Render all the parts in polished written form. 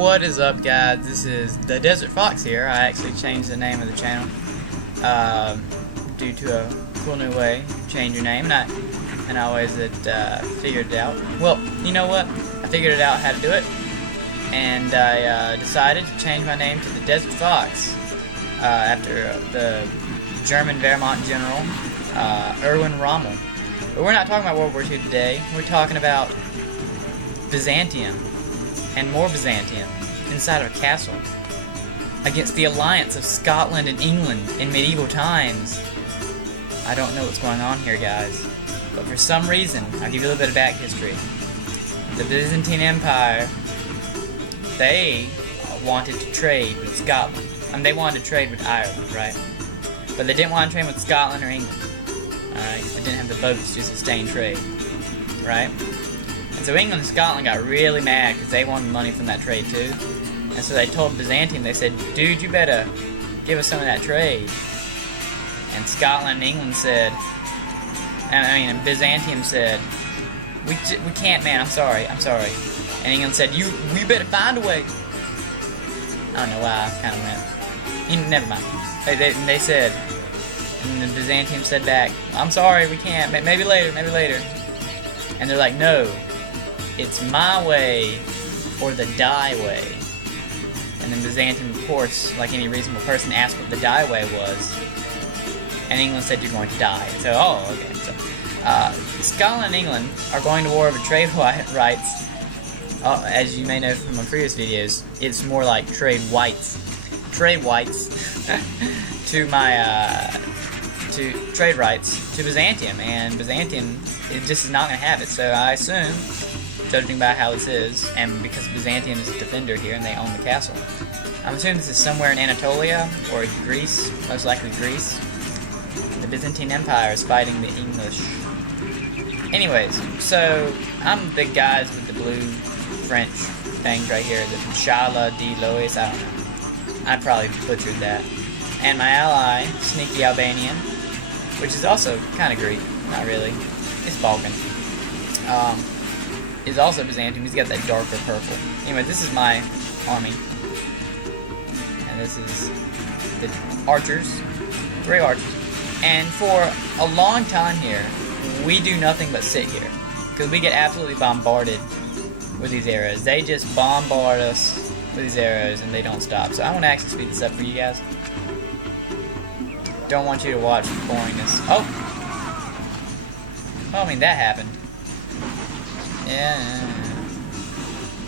What is up, guys? This is the Desert Fox here. I actually changed the name of the channel due to a cool new way to change your name, and I always figured it out. Well, you know what? I figured it out how to do it, and I decided to change my name to the Desert Fox after the German Wehrmacht General Erwin Rommel. But we're not talking about World War II today. We're talking about Byzantium. And more Byzantium inside of a castle against the alliance of Scotland and England in medieval times. I don't know what's going on here, guys, but for some reason, I'll give you a little bit of back history. The Byzantine Empire, they wanted to trade with Scotland. I mean, they wanted to trade with Ireland, right? But they didn't want to trade with Scotland or England. Alright, they didn't have the boats to sustain trade, right? And so England and Scotland got really mad because they wanted money from that trade too. And so they told Byzantium, they said, dude, you better give us some of that trade. And Scotland and England said, and Byzantium said, we can't, man, I'm sorry. And England said, we better find a way. I don't know why I kind of went, never mind. They said, and the Byzantium said back, I'm sorry, we can't, maybe later. And they're like, no. It's my way or the die way. And then Byzantium, of course, like any reasonable person, asked what the die way was. And England said, you're going to die. And so, okay. So, Scotland and England are going to war over trade rights. As you may know from my previous videos, it's more like trade whites to trade rights to Byzantium. And Byzantium just is not going to have it. So I assume, judging by how this is, and because Byzantium is a defender here and they own the castle, I'm assuming this is somewhere in Anatolia or Greece, most likely Greece. The Byzantine Empire is fighting the English. Anyways, so I'm the guys with the blue French things right here, the Chala de Lois, I don't know. I probably butchered that. And my ally, Sneaky Albanian, which is also kind of Greek, not really. It's Balkan. Is also Byzantium. He's got that darker purple. Anyway, this is my army. And this is the archers. 3 archers. And for a long time here, we do nothing but sit here. Because we get absolutely bombarded with these arrows. They just bombard us with these arrows and they don't stop. So I want to actually speed this up for you guys. Don't want you to watch the boringness. Oh! Well, I mean, that happened. Yeah,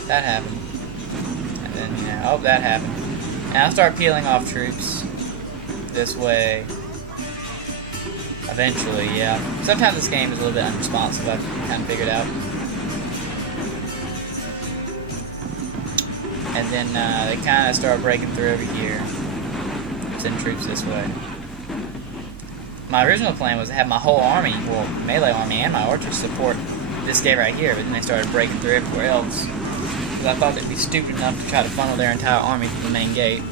that happened. And then, that happened. And I'll start peeling off troops this way. Eventually, yeah. Sometimes this game is a little bit unresponsive, I've kind of figured out. And then they kind of start breaking through over here. Send troops this way. My original plan was to have my whole army, well, melee army and my archers support this gate right here, but then they started breaking through everywhere else. Because I thought they'd be stupid enough to try to funnel their entire army through the main gate.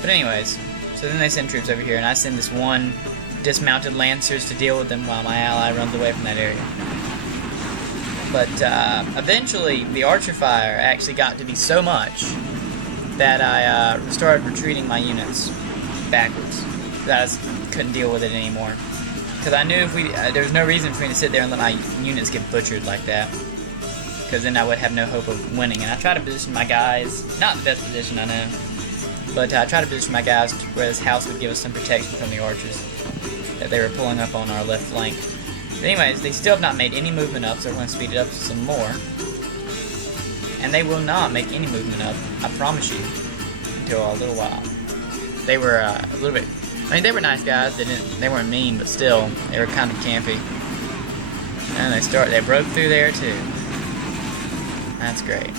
But anyways, so then they send troops over here, and I send this one dismounted lancers to deal with them while my ally runs away from that area. But eventually, the archer fire actually got to be so much that I started retreating my units backwards. That I just couldn't deal with it anymore. Because I knew if there was no reason for me to sit there and let my units get butchered like that. Because then I would have no hope of winning. And I try to position my guys, not the best position I know, but I try to position my guys to where this house would give us some protection from the archers that they were pulling up on our left flank. But anyways, they still have not made any movement up, so we're going to speed it up some more. And they will not make any movement up, I promise you, until a little while. They were a little bit... I mean, they were nice guys. They weren't mean, but still, they were kind of campy. And they broke through there too. That's great.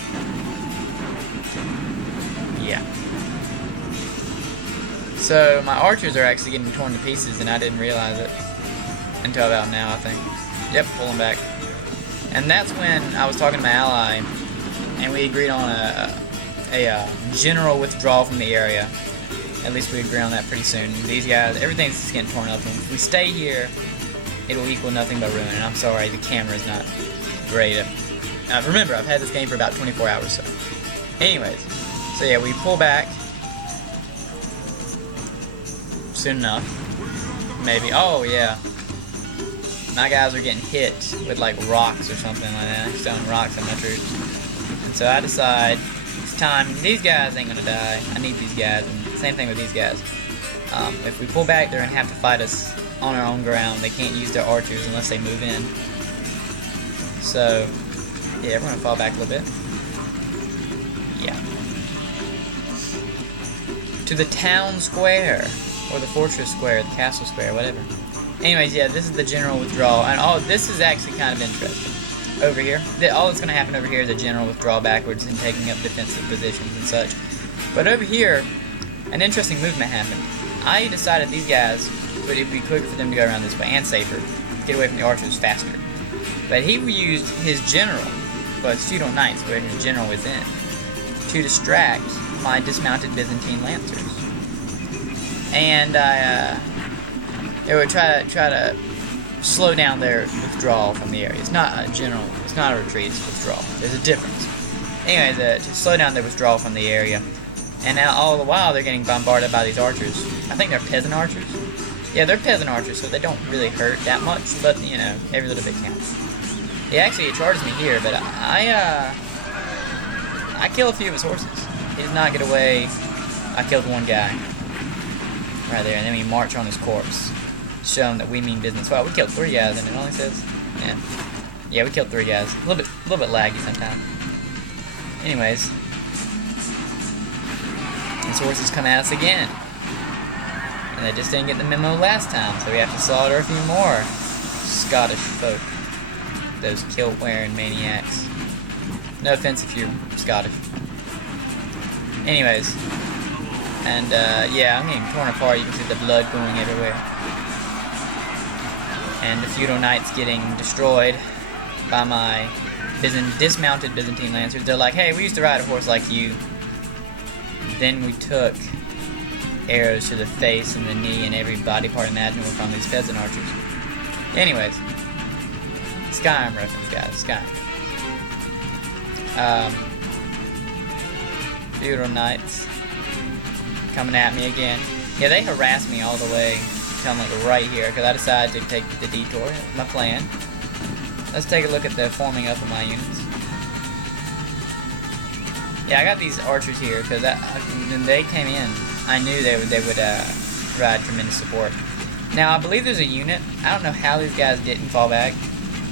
Yeah. So my archers are actually getting torn to pieces, and I didn't realize it until about now, I think. Yep, pulling back. And that's when I was talking to my ally, and we agreed on a general withdrawal from the area. At least we agree on that pretty soon. These guys, everything's just getting torn up. And if we stay here, it'll equal nothing but ruin. And I'm sorry, the camera is not great. Remember, I've had this game for about 24 hours, so Anyways, so yeah, we pull back soon enough. Maybe. Oh yeah, my guys are getting hit with like rocks or something like that, throwing rocks at my troops. And so I decide it's time. These guys ain't gonna die. I need these guys. And same thing with these guys. If we pull back, they're gonna have to fight us on our own ground. They can't use their archers unless they move in. So yeah, we're gonna fall back a little bit. Yeah. To the town square, or the fortress square, the castle square, whatever. Anyways, yeah, this is the general withdrawal, and oh, this is actually kind of interesting. Over here, all that's going to happen over here is a general withdrawal backwards and taking up defensive positions and such. But over here, an interesting movement happened. I decided these guys, it would be quicker for them to go around this way and safer, get away from the archers faster. But he used his general, well, his feudal knights, where his general was in, to distract my dismounted Byzantine lancers. And it would try to slow down their withdrawal from the area. It's not a general, it's not a retreat, it's a withdrawal. There's a difference. Anyway, to slow down their withdrawal from the area. And now all the while they're getting bombarded by these archers. I think they're peasant archers. Yeah, they're peasant archers, so they don't really hurt that much, but you know, every little bit counts. Yeah, actually it charges me here, but I kill a few of his horses. He does not get away. I killed one guy. Right there, and then we march on his corpse. Show him that we mean business. Wow, we killed 3 guys, and it only says, yeah, we killed 3 guys. A little bit laggy sometimes. Anyways, his horses come at us again, and they just didn't get the memo last time, so we have to slaughter a few more Scottish folk. Those kilt-wearing maniacs. No offense if you're Scottish. Anyways, and yeah, I'm getting torn apart. You can see the blood going everywhere. And the feudal knights getting destroyed by my dismounted Byzantine lancers. They're like, hey, we used to ride a horse like you. Then we took arrows to the face and the knee and every body part imaginable from these peasant archers. Anyways, Skyrim reference, guys. Skyrim. Feudal knights coming at me again. Yeah, they harass me all the way. Come like right here because I decided to take the detour. That's my plan. Let's take a look at the forming up of my units. Yeah, I got these archers here because when they came in, I knew they would provide tremendous support. Now I believe there's a unit. I don't know how these guys didn't fall back.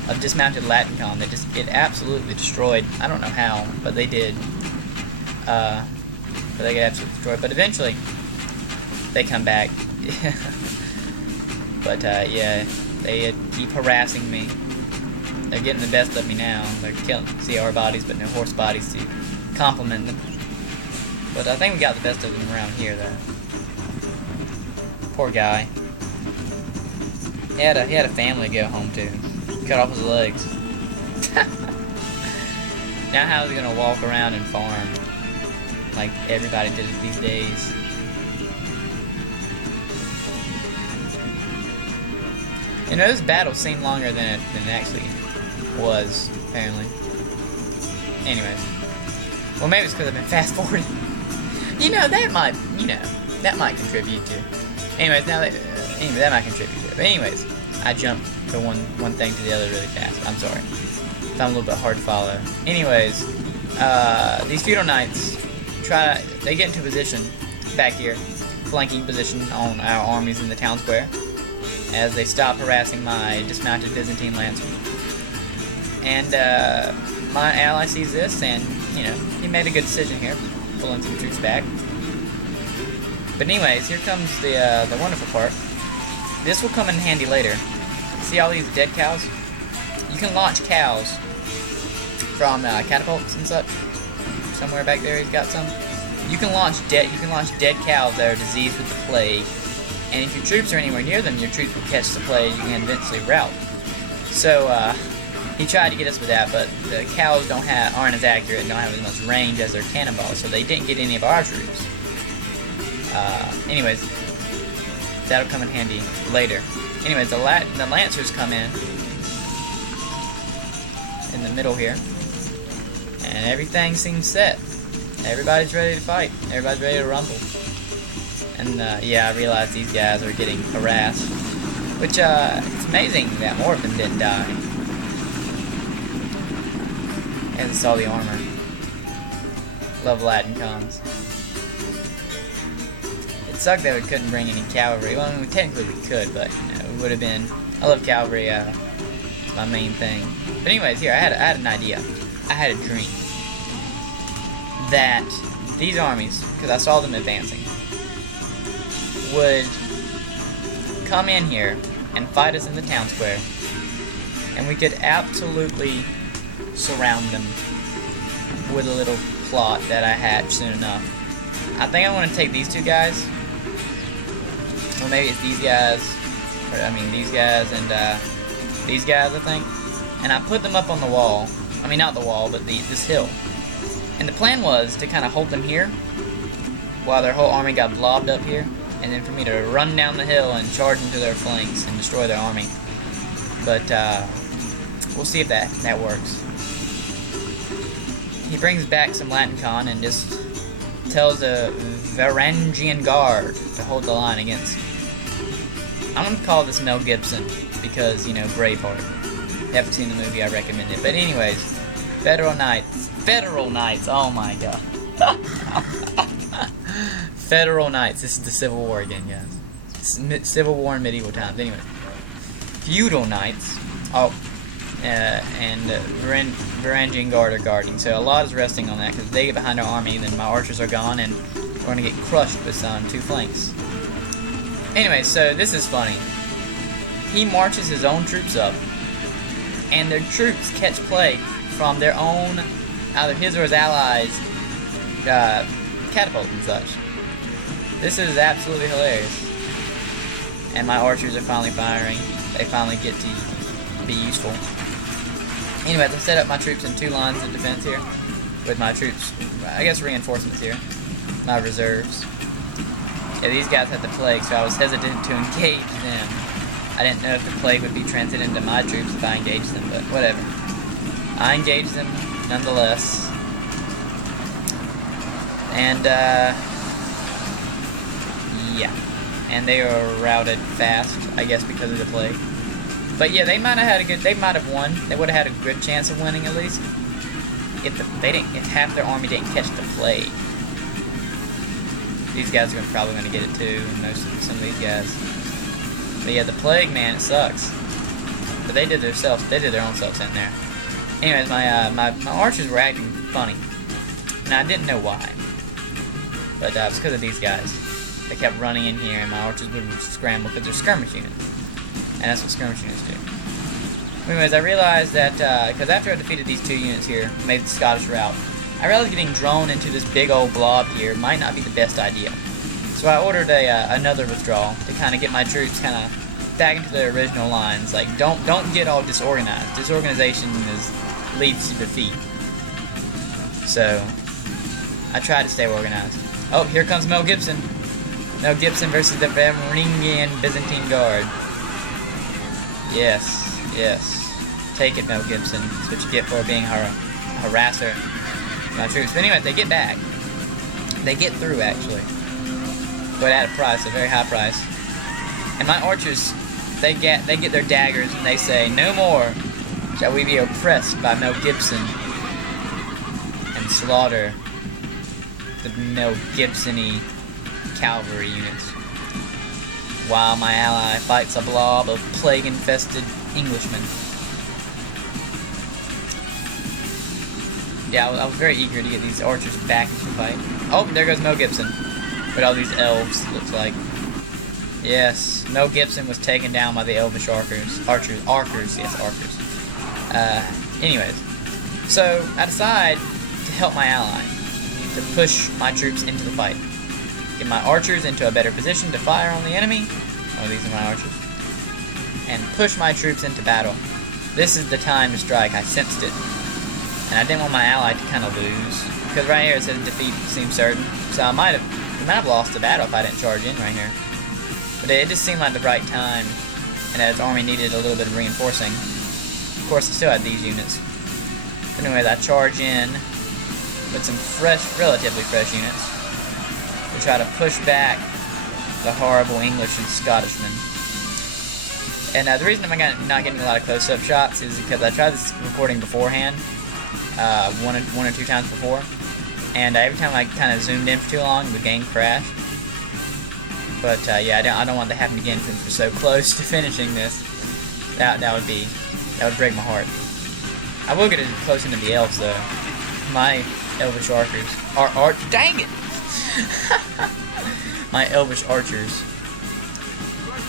Of dismounted Latincon. It absolutely destroyed. I don't know how, but they did. But they get absolutely destroyed. But eventually, they come back. But yeah, they keep harassing me. They're getting the best of me now. They're killing CR bodies, but no horse bodies to complement them. But I think we got the best of them around here, though. Poor guy. He had a family to go home to. Cut off his legs. Now how's he gonna walk around and farm like everybody did it these days? You know, this battle seemed longer than it actually was, apparently. Anyways. Well, maybe it's because I've been fast forwarding. that might contribute to. Anyways, that might contribute to it. But anyways, I jumped from one thing to the other really fast. I'm sorry. If I'm a little bit hard to follow. Anyways, these feudal knights they get into position back here, flanking position on our armies in the town square, as they stop harassing my dismounted Byzantine lancers. And my ally sees this, and he made a good decision here, pulling some troops back. But anyways, here comes the wonderful part. This will come in handy later. See all these dead cows? You can launch cows from catapults and such. Somewhere back there, he's got some. You can launch dead cows that are diseased with the plague, and if your troops are anywhere near them, your troops will catch the plague and eventually rout. So he tried to get us with that, but the cows aren't as accurate and don't have as much range as their cannonballs, so they didn't get any of our troops. Anyways, that'll come in handy later. Anyways, the lancers come in the middle here, and everything seems set. everybody's ready to fight. Everybody's ready to rumble. And yeah, I realized these guys are getting harassed. Which, it's amazing that more of them didn't die. And saw the armor. Love Latin cons. It sucked that we couldn't bring any cavalry. Well, I mean, technically we could, but you know, it would have been. I love cavalry. It's my main thing. But anyways, here I had an idea. I had a dream that these armies, because I saw them advancing, would come in here and fight us in the town square, and we could absolutely surround them with a little plot that I hatched soon enough. I think I want to take these two guys, or maybe it's these guys, or I mean these guys and these guys, I think, and I put them up on the wall. I mean not the wall, but this hill. And the plan was to kind of hold them here while their whole army got blobbed up here, and then for me to run down the hill and charge into their flanks and destroy their army. But we'll see if that works. He brings back some Latin con and just tells the Varangian Guard to hold the line against. I'm going to call this Mel Gibson because, you know, Braveheart. If you haven't seen the movie, I recommend it. But anyways, Federal Knights. Federal Knights, oh my god. Federal Knights, this is the Civil War again, guys. Civil War in medieval times, anyway. Feudal Knights, and Varangian Guard are guarding. So a lot is resting on that, because if they get behind our army, then my archers are gone, and we're going to get crushed with two flanks. Anyway, so this is funny. He marches his own troops up, and their troops catch plague from their own, either his or his allies, catapults and such. This is absolutely hilarious. And my archers are finally firing. They finally get to be useful. Anyways, I set up my troops in 2 lines of defense here. With my troops, I guess reinforcements here. My reserves. Yeah, these guys had the plague, so I was hesitant to engage them. I didn't know if the plague would be transmitted into my troops if I engaged them, but whatever. I engaged them nonetheless. And, yeah. And they were routed fast, I guess because of the plague. But yeah, they might have won. They would have had a good chance of winning at least. If half their army didn't catch the plague. These guys are probably going to get it too, and some of these guys. But yeah, the plague, man, it sucks. But they did their own selves in there. Anyways, my archers were acting funny, and I didn't know why. But it was because of these guys. They kept running in here, and my archers would scramble because they're skirmish units, and that's what skirmish units do. Anyways, I realized that because after I defeated these 2 units here, made the Scottish route, I realized getting drawn into this big old blob here might not be the best idea. So I ordered another withdrawal to kind of get my troops kind of back into their original lines. Like, don't get all disorganized. Disorganization leads to defeat. So I tried to stay organized. Oh, here comes Mel Gibson. Mel Gibson versus the Varangian Byzantine Guard. Yes. Take it, Mel Gibson. That's what you get for being a harasser of my troops. But anyway, they get back. They get through, actually. But at a price, a very high price. And my archers, they get their daggers and they say, "No more shall we be oppressed by Mel Gibson," and slaughter the Mel Gibson-y cavalry units, while my ally fights a blob of plague-infested Englishmen. Yeah, I was very eager to get these archers back into the fight. Oh, there goes Mel Gibson. With all these elves, looks like. Yes, Mel Gibson was taken down by the elvish archers. Archers. Anyways. So, I decide to help my ally. To push my troops into the fight. Get my archers into a better position to fire on the enemy. Oh, these are my archers. And push my troops into battle. This is the time to strike. I sensed it. And I didn't want my ally to kind of lose. Because right here it says defeat seems certain. So we might have lost the battle if I didn't charge in right here. But it just seemed like the right time. And that his army needed a little bit of reinforcing. Of course, I still had these units. But anyways, I charge in with some relatively fresh units to try to push back the horrible English and Scottishmen. And the reason I'm not getting a lot of close-up shots is because I tried this recording beforehand, one or two times before, and every time I kind of zoomed in for too long, the game crashed. But yeah, I don't want that to happen again since we're so close to finishing this. That would break my heart. I will get close into the elves though. My elvish archers are dang it! My elvish archers.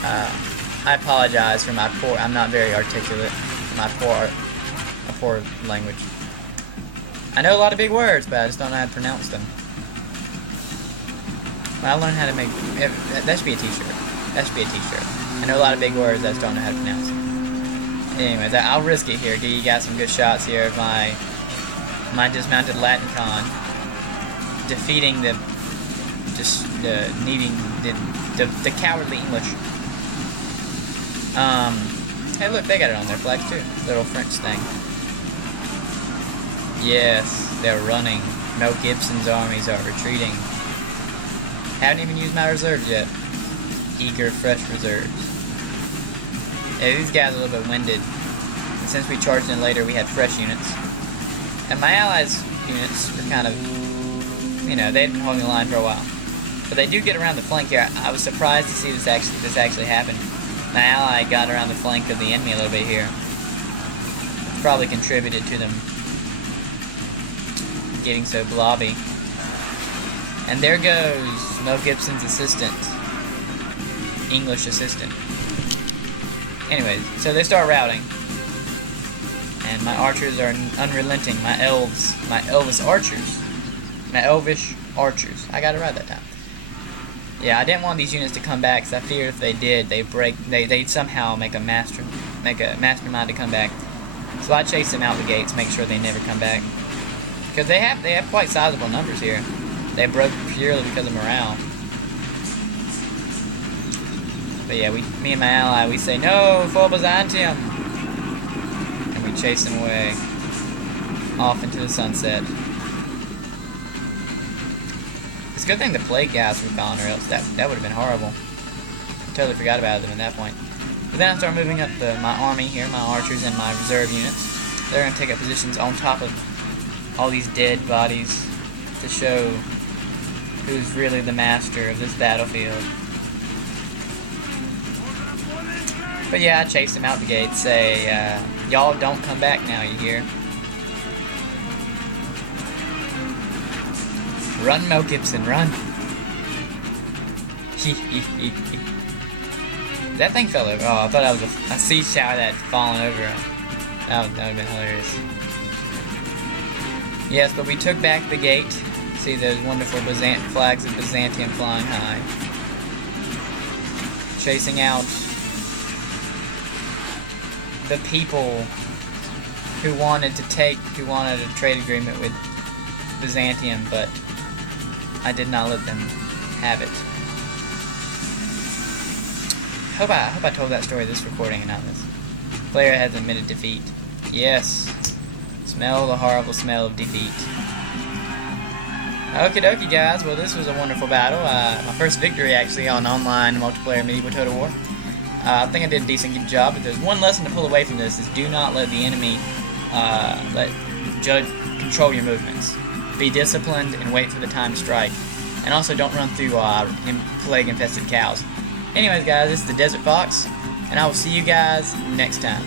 I apologize for my poor. I'm not very articulate. My poor language. I know a lot of big words, but I just don't know how to pronounce them. When I learn how to make that should be a T-shirt. That should be a T-shirt. I know a lot of big words. I just don't know how to pronounce them. Anyways, I'll risk it here. Give you guys some good shots here of my dismounted Latin con defeating the cowardly English. Hey, look, they got it on their flags too. Little French thing. Yes, they're running. Mel Gibson's armies are retreating. Haven't even used my reserves yet. Eager, fresh reserves. Yeah, these guys are a little bit winded. And since we charged in later, we had fresh units. And my allies' units were kind of, you know, they had been holding the line for a while. But they do get around the flank here. I was surprised to see this actually happen. My ally got around the flank of the enemy a little bit here. Probably contributed to them getting so blobby. And there goes Mel Gibson's assistant. English assistant. Anyways, so they start routing. And my archers are unrelenting. My elvish archers. My elvish archers. I got it right that time. Yeah, I didn't want these units to come back because I feared if they did, they'd somehow make a mastermind to come back. So I chased them out the gates, make sure they never come back. Because they have quite sizable numbers here. They broke purely because of morale. But yeah, me and my ally, we say no for Byzantium, and we chase them away off into the sunset. It's a good thing the plague guys were gone, or else that would have been horrible. I totally forgot about them at that point. But then I start moving up my army here, my archers and my reserve units. They're going to take up positions on top of all these dead bodies to show who's really the master of this battlefield. But yeah, I chased them out the gate, say, y'all don't come back now, you hear? Run, Mel Gibson, run! That thing fell over. Oh, I thought that was a sea shower that had fallen over. That would have been hilarious. Yes, but we took back the gate. See those wonderful flags of Byzantium flying high. Chasing out the people who wanted a trade agreement with Byzantium, but I did not let them have it. Hope I told that story this recording and not this. Player has admitted defeat. Yes. Smell the horrible smell of defeat. Okie dokie, guys. Well, this was a wonderful battle. My first victory, actually, on online multiplayer medieval Total War. I think I did a decent job, but there's one lesson to pull away from this, is do not let the enemy control your movements. Be disciplined and wait for the time to strike. And also don't run through plague-infested cows. Anyways, guys, this is the Desert Fox, and I will see you guys next time.